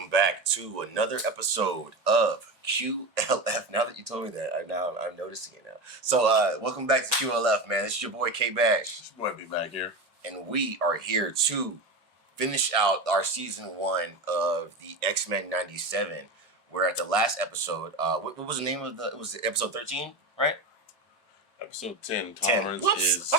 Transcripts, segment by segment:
welcome back to another episode of QLF. Now that you told me that, I'm noticing it now. So, welcome back to QLF, man. This is your boy K Bash. It's your boy be back here, and we are here to finish out our season 1 of the Xmen '97. We're at the last episode. What was the name of the? It was episode 13, right? Episode 10. Tolerance is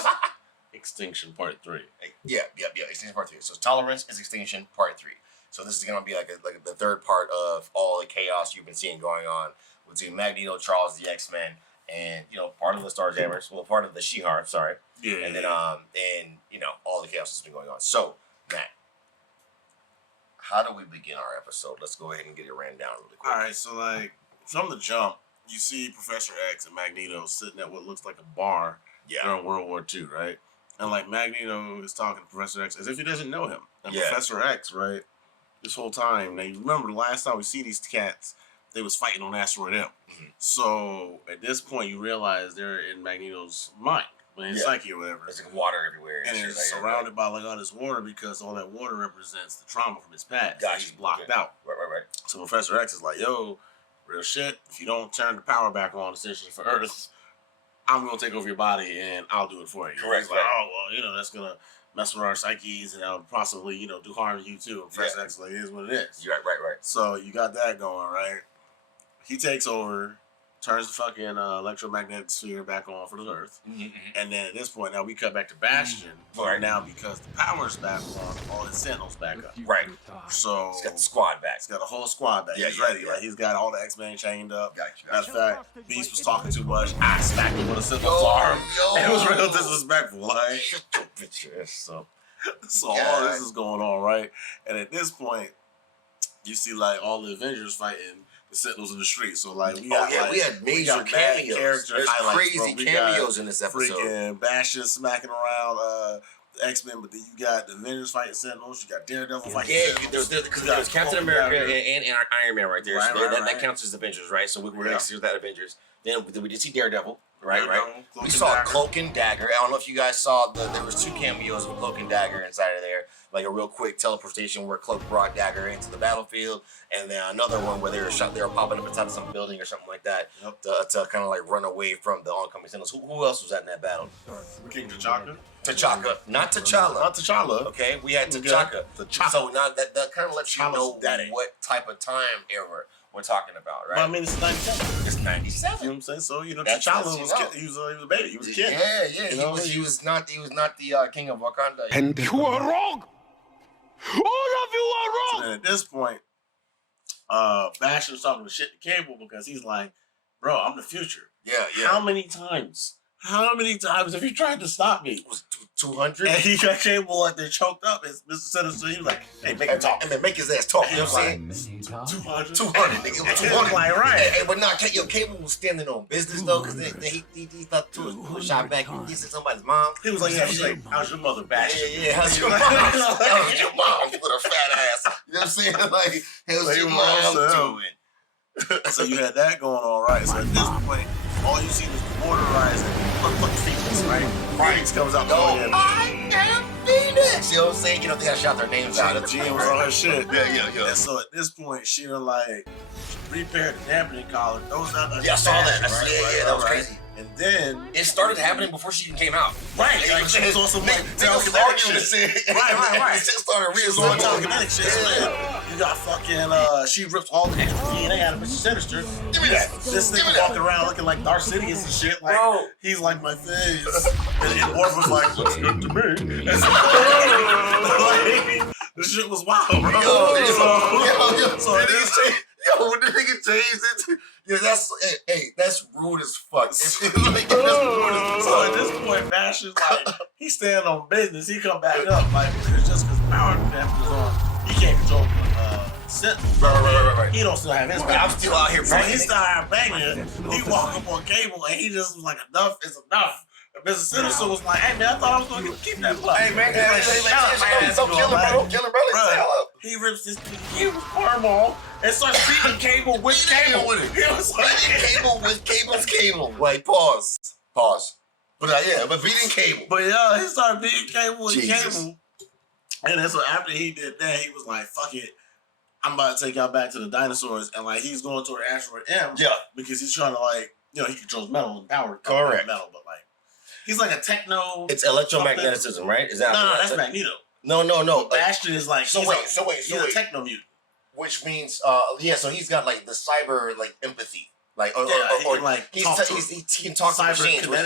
Extinction Part 3. Yeah. Extinction Part 3. So Tolerance is Extinction Part 3. So this is gonna be like the third part of all the chaos you've been seeing going on between Magneto, Charles, the X-Men, and part of the Starjammers. Well, part of the She-Hulk, sorry. Yeah. And then all the chaos that's been going on. So Matt, how do we begin our episode? Let's go ahead and get it ran down really quick. All right. So from the jump, you see Professor X and Magneto sitting at what looks like a bar during World War II, right? And Magneto is talking to Professor X as if he doesn't know him. And Professor X, right? This whole time, now you remember the last time we see these cats, they was fighting on Asteroid M. Mm-hmm. So at this point, you realize they're in Magneto's mind, in his psyche or whatever. There's like water everywhere, and it's surrounded by all this water because all that water represents the trauma from his past. Gotcha. He's blocked out. Right. So Professor X is like, "Yo, real shit. If you don't turn the power back on, essentially for Earth, I'm gonna take over your body and I'll do it for you." Correct. He's like, "Oh well, that's gonna mess with our psyches and that'll possibly, do harm to you too." And Professor X is like, "It is what it is." Right. So you got that going, right? He takes over, turns the fucking electromagnetic sphere back on for the Earth. Mm-hmm. And then at this point, now we cut back to Bastion. Right. Now, because the power's back on, all his sentinels back up. Right. So he's got the squad back. He's got a whole squad back. He's ready. Like, he's got all the X-Men chained up. Gotcha. Matter of fact, Beast was talking too much. I smacked him with a sentinel's arm. It was real disrespectful. Shut your bitch ass. So all this is going on, right? And at this point, you see all the Avengers fighting the Sentinels in the street. So we had major cameos. There's crazy cameos in this episode. Freaking Bastion smacking around the X-Men, but then you got the Avengers fighting Sentinels. You got Daredevil fighting Sentinels. Because there's Captain America and Iron Man right there. That counts as Avengers, right? So we're going to consider that Avengers. Then we did see Daredevil. Right. We saw Cloak and Dagger. I don't know if you guys saw there was 2 cameos of Cloak and Dagger inside of there. Like a real quick teleportation where Cloak brought Dagger into the battlefield, and then another one where they were popping up inside of some building or something like that to kind of run away from the oncoming Sentinels. Who else was in that battle? King T'Chaka. T'Chaka, not T'Challa. Not T'Challa. Okay, we had T'Chaka. So now that kind of lets you know what type of time era we're talking about, right? But I mean, it's 97. It's 97. You know what I'm saying? So T'Challa was a baby. He was a kid. Yeah. He was not the king of Wakanda. And you are wrong. All of you are wrong. So at this point, Bastion's talking to shit to Cable because he's like, "Bro, I'm the future." Yeah. How many times have you tried to stop me? It was 200. And he got Cable they're choked up. As Mr. Sinister, he was like, "Hey, make him talk." And then make his ass talk. You know what I'm saying? 200. 200. Nigga, it was 200. Like, right. Hey, but not Cable was standing on business though, because he thought he was shot back. He said somebody's mom. He was like, "How's your mother, Bastion?" Yeah. How's your mom? How's your mom with her fat ass? You know what I'm saying? Like, how's your mom doing? So you had that going on, right? So at this point, all you see is the border rising. Look, Phoenix, right? Phoenix comes out. I am Phoenix. You know what I'm saying? They got shot their names out. The GM was on her shit. Yeah. And so at this point, she repaired the dampening collar. Those out. Yeah, I saw that. Right, that was crazy. And then it started happening before she even came out. Right. She was on some telekinetic shit. Right. It started real on telekinetic shit. You got fucking she rips all the DNA out of Mr. Sinister. Give me that. This nigga walking around looking like Darth Sidious and shit. Like, bro. He's like my face. And Orph was like, "Looks good to me." This shit was wild, bro. When the nigga changed it, that's rude as fuck. So at this point, Bastion's he's staying on business. He come back up, it's just because power damage is on. He can't control Sentinel. Right. He don't still have his power. I'm still out here banging. So he started banging. He walked up on Cable, and he just was like, "Enough is enough." And Mr. Sinister was like, "Hey man, I thought I was gonna keep that blood." Hey man, don't kill him, bro. He rips this huge arm off and starts beating Cable with Cable. He was like, Cable with Cable's Cable. Wait, pause. But beating Cable. But he started beating Cable with Cable. And then so after he did that, he was like, "Fuck it, I'm about to take y'all back to the dinosaurs, and like he's going toward asteroid M. Yeah. Because he's trying to like, he controls metal and power. Correct. Metal, but like he's like a techno. It's electromagnetism, right? Is that? No, that's Magneto. No. Bastion is like So wait. He's a techno mutant. Which means, so he's got like the cyber like empathy, like he can talk to machines with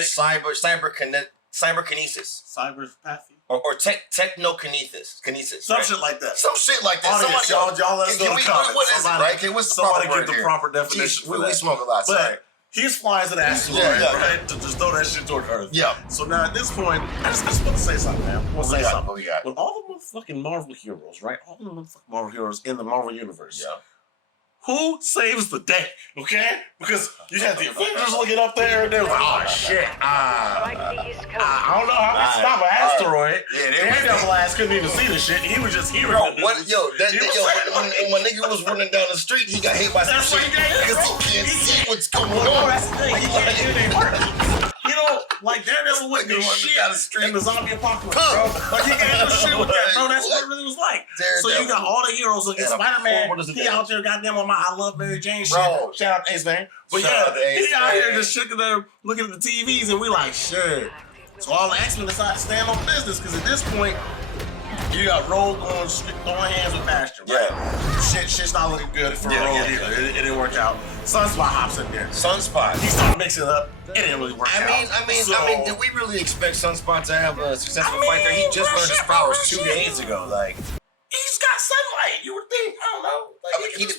cyberkinesis, cyberpathy, or technokinesis, some shit like that. Some shit like that. Audience, y'all let us know in the comments. What is it, right? Okay, what's the proper word give the proper definition for that. We smoke a lot, sorry. He's flying to the asteroid, right? To just throw that shit toward Earth. Yeah. So now at this point, I just want to say something, man. What we got? With all the motherfucking Marvel heroes, right? All the motherfucking Marvel heroes in the Marvel universe. Yeah. Who saves the day? Okay? Because you had the Avengers looking up there and they're like, oh shit. I don't know how to stop an asteroid. Daredevil ass couldn't even see the shit. He was just hearing it. When my nigga was running down the street, he got hit by some shit because he can't see what's going on. That's the thing. He can't hear they work. Like Daredevil wouldn't do shit in the zombie apocalypse, bro. Like he can't do shit with that, bro. That's what it really was like. So you got all the heroes looking. Spider-Man, he out there goddamn on my I Love Mary Jane shit. Bro. Shout out to Xmen. But he out here just shaking there looking at the TVs and we like, shit. So all the X-Men decide to stand on business because at this point, you got Rogue throwing hands with Bastion, right? Yeah. Shit's not looking good for Rogue either. It didn't work out. Sunspot hops in there. Sunspot. He started mixing it up. It didn't really work out. I mean, did we really expect Sunspot to have a successful fight there? He just learned his powers 2 days ago. Like, he's got sunlight. You would think, I don't know.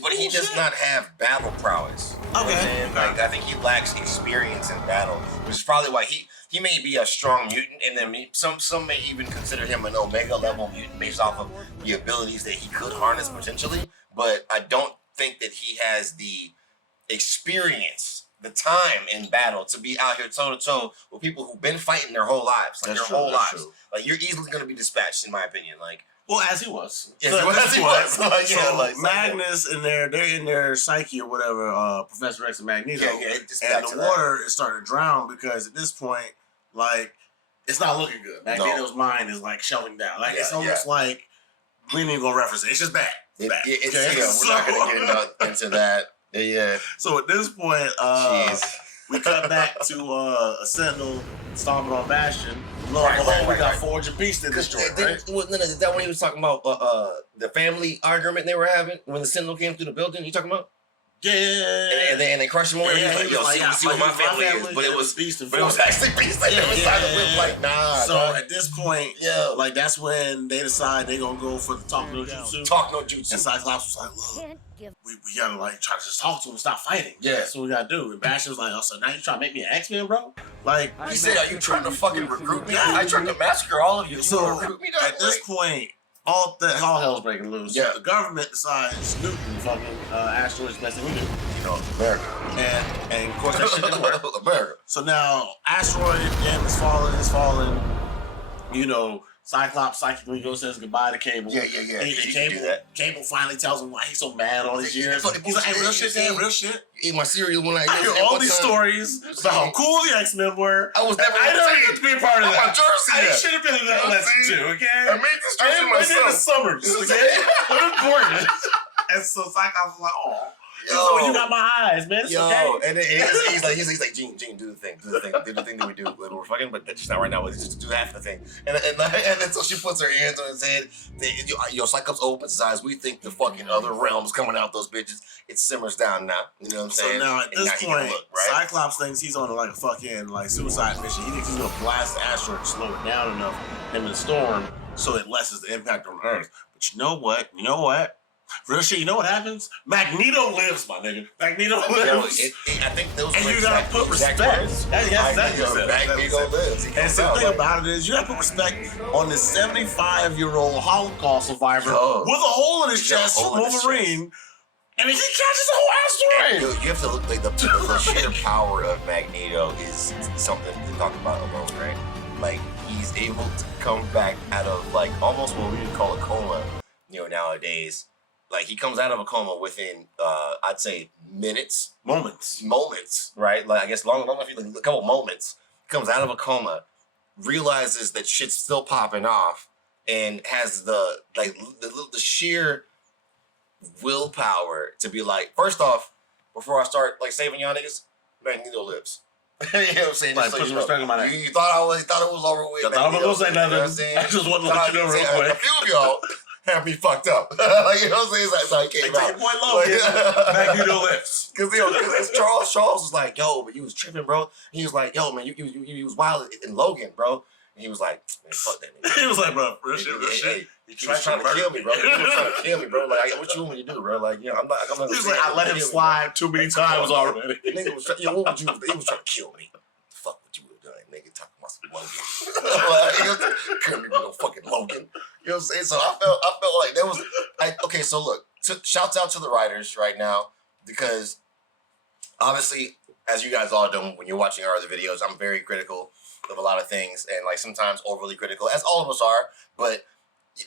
But he does not have battle prowess. Okay. Like, I think he lacks experience in battle, which is probably why he may be a strong mutant, and then some may even consider him an Omega level mutant based off of the abilities that he could harness potentially. But I don't think that he has the experience, the time in battle to be out here toe to toe with people who've been fighting their whole lives, like their whole lives. True. Like you're easily going to be dispatched, in my opinion. Like. Well, as he was. Yes, as he was. So Magnus they're in their psyche or whatever, Professor X and Magneto. And the water is starting to drown because at this point, like, it's not looking good. Magneto's mind is like shutting down. Like it's almost like we ain't even gonna reference it. It's just bad. We're not gonna get into that. Yeah. So at this point, we cut back to a Sentinel stomping on Bastion. We got Forge and Beast in this joint, right? Is that when he was talking about the family argument they were having when the Sentinel came through the building? You talking about? Yeah. And they crushed him over. Yeah, he was like, see what my family is. But it was Beast and But it was actually Beast. Like, like, nah. So at this point, like that's when they decide they gonna go for the talk no jutsu. And Cyclops was like, look, we gotta like try to just talk to him and stop fighting. Yeah. That's what we gotta do. And Bastion was like, oh, so now you trying to make me an X-Men, bro? Like he said, are you trying to fucking recruit me? I tried to massacre all of you. So at this point, all hell's breaking loose. Yeah. The government decides Newton fucking asteroids best thing we do. America. And of course that shit didn't work. America. So now asteroid M is falling. Cyclops psychically goes says goodbye to Cable. Yeah. Cable finally tells him why he's so mad all these years. He's like, hey, real shit, Dan, real shit. Eat my cereal when I hear all these stories about how cool the X-Men were. I was never get to be a part of that. I should have been in that lesson too, okay? I made this choice myself. I did the summers, okay? I'm important. And so Cyclops was like, oh. You got my eyes, man. It's okay. And he's like, Gene, do the thing that we do. We're fucking, but that's just not right now. Let's just do half the thing. And then so she puts her hands on his head. Cyclops opens his eyes. We think the fucking other realms coming out those bitches. It simmers down now. You know what I'm saying? So now at this point, Cyclops thinks he's on like a fucking like suicide mission. He thinks he's gonna blast the asteroid to slow it down enough him in the storm so it lessens the impact on Earth. But you know what? Real shit, you know what happens? Magneto lives, my nigga. Magneto lives. I think those and you gotta put respect. Magneto lives. And the thing about it is, you gotta put respect on this 75-year-old Holocaust survivor with a hole in his chest from Wolverine. And he catches the whole asteroid. You have to look like the sheer power of Magneto is something to talk about alone, right? Like he's able to come back out of like almost what we would call a coma, nowadays. Like he comes out of a coma within, I'd say moments, right? Like I guess long enough, like a couple moments. Comes out of a coma, realizes that shit's still popping off, and has the sheer willpower to be like, first off, before I start like saving y'all niggas, Magneto lives. You know what I'm saying? Like, put some respect on my name. You thought it was over with. I thought I was gonna say nothing. You know what I'm saying? I just want to let you know real quick. A few of y'all have me fucked up. Like, you know what I'm saying? That's how he came out. Boy, Logan, Magneto lives. Because Charles was like, yo, but you was tripping, bro. He was like, yo, man, you was wild in Logan, bro. And he was like, man, fuck that nigga. He was like, bro, real shit. He was trying to kill me, bro. He was trying to kill me, bro. Like, what you want me to do, bro? Like, yeah, I'm not. He was like, I let him slide too many times already. Nigga was, he was trying to kill me. Fuck what you would have done, nigga. Talking about some Logan. Couldn't be no fucking Logan. You know what I'm saying? So I felt like there was. Okay, so look, shouts out to the writers right now because obviously, as you guys all know, when you're watching our other videos, I'm very critical of a lot of things and like sometimes overly critical, as all of us are. But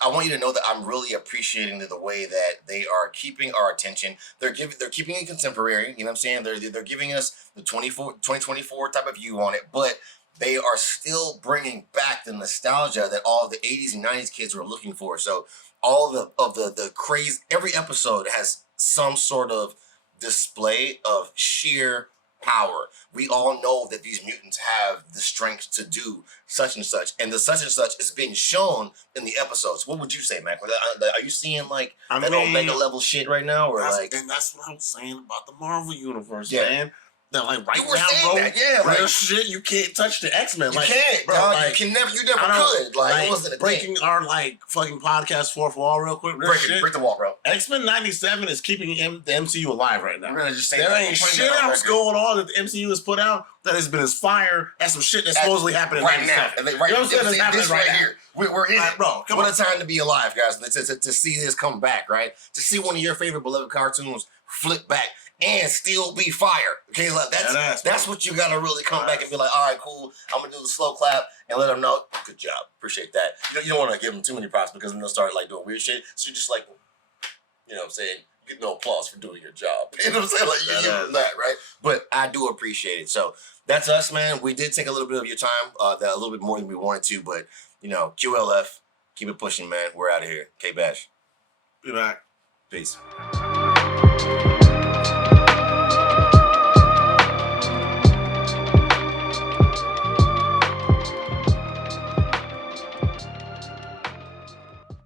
I want you to know that I'm really appreciating the way that they are keeping our attention. They're keeping it contemporary. You know what I'm saying? They're giving us the 2024 type of view on it, but they are still bringing back the nostalgia that all the 80s and 90s kids were looking for. So all the craze, every episode has some sort of display of sheer power. We all know that these mutants have the strength to do such and such, and the such and such is being shown in the episodes. What would you say, Mac? Are you seeing like that Omega level shit right now, or like? And that's what I'm saying about the Marvel universe, yeah. Man. That like right you were now, saying bro, that, yeah, real like, shit. You can't touch the X-Men. You like, can't, bro. Like, you never could. Like, it wasn't a breaking thing. our like fucking podcast fourth wall real quick. Real Break the wall, bro. X-Men 97 is keeping the MCU alive right now. We're gonna just say there that. ain't shit else going on that the MCU has put out that has been as fire as some shit that's supposedly happening right now. You know what I'm saying? That's happening right now. Here. We're in it, bro. What a time to be alive, guys. To see this come back, right? To see one of your favorite beloved cartoons flip back and still be fire. Okay, like that's what you gotta really come back and be like, all right, cool. I'm gonna do the slow clap and let them know. Good job, appreciate that. You don't want to give them too many props because then they'll start like doing weird shit. So you're just like, you know what I'm saying? You get no applause for doing your job. You know what I'm saying? Like you give them that, right? But I do appreciate it. So that's us, man. We did take a little bit of your time, a little bit more than we wanted to, but you know, QLF, keep it pushing, man. We're out of here. K-Bash. Be back. Peace.